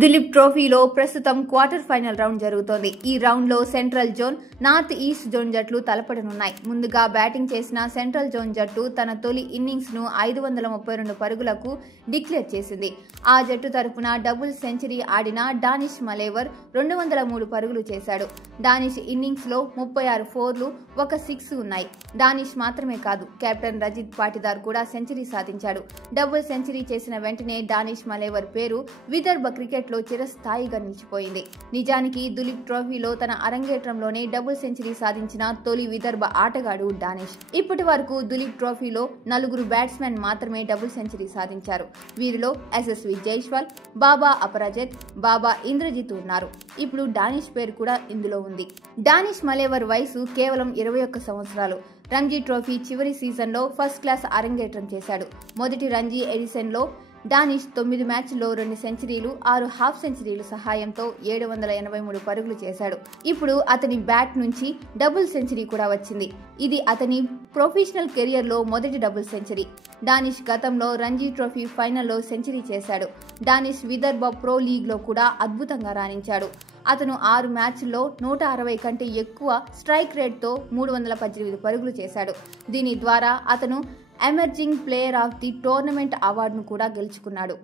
దిలీప్ ట్రోఫీలో ప్రస్తుతం quarter final round జరుగుతోంది. ఈ రౌండ్ లో central zone, north east zone జట్లు తలపడనున్నాయి. ముందుగా బ్యాటింగ్ చేసిన సెంట్రల్ జోన్ జట్టు తన తొలి ఇన్నింగ్స్ ను 532 పరుగులకు డిక్లేర్ చేసింది. ఆ జట్టు తరపున డబుల్ సెంచరీ ఆడిన డానిష్ మలేవర్ 203 పరుగులు చేశాడు. డానిష్ ఇన్నింగ్స్ లో 36 ఫోర్లు, 1 సిక్స్ ఉన్నాయి. డానిష్ మాత్రమే కాదు, కెప్టెన్ రజిత్ పాటిదార్ కూడా సెంచరీ సాధించాడు. డబుల్ సెంచరీ చేసిన వెంటనే డానిష్ మలేవర్ పేరు విదర్భ క్రికెట్ లో చిరస్థాయిగా నిలిచిపోయింది. నిజానికి దిలీప్ ట్రోఫీలో తన అరంగేట్రంలోనే డబుల్ సెంచరీ సాధించిన తొలి విదర్భ ఆటగాడు డానిష్. ఇప్పటి వరకు దిలీప్ ట్రోఫీలో 4 బ్యాట్స్మెన్ మాత్రమే డబుల్ సెంచరీ సాధించారు. వీరిలో యశస్వి జైస్వాల్, బాబా అపరాజిత్, బాబా ఇంద్రజిత్ ఉన్నారు. ఇప్పుడు డానిష్ పేరు కూడా ఇందులో ఉంది. డానిష్ మలేవర్ వయసు కేవలం 21 సంవత్సరాలు. రంజీ ట్రోఫీ చివరి సీజన్లో ఫస్ట్ క్లాస్ అరంగేట్రం చేశాడు. మొదటి రంజీ ఎడిషన్ లో డానిష్ 9 మ్యాచ్ల్లో 2 సెంచరీలు, 6 హాఫ్ సెంచరీలు సహాయంతో 783 పరుగులు చేశాడు. ఇప్పుడు అతని బ్యాట్ నుంచి డబుల్ సెంచరీ కూడా వచ్చింది. ఇది అతని ప్రొఫెషనల్ కెరియర్ లో మొదటి డబుల్ సెంచరీ. డానిష్ గతంలో రంజీ ట్రోఫీ ఫైనల్లో సెంచరీ చేశాడు. డానిష్ విదర్భ ప్రో లీగ్ లో కూడా అద్భుతంగా రాణించాడు. అతను 6 మ్యాచ్ల్లో 160 కంటే ఎక్కువ స్ట్రైక్ రేట్తో 318 పరుగులు చేశాడు. దీని ద్వారా అతను emerging player of the tournament అవార్డును కూడా గెలుచుకున్నాడు.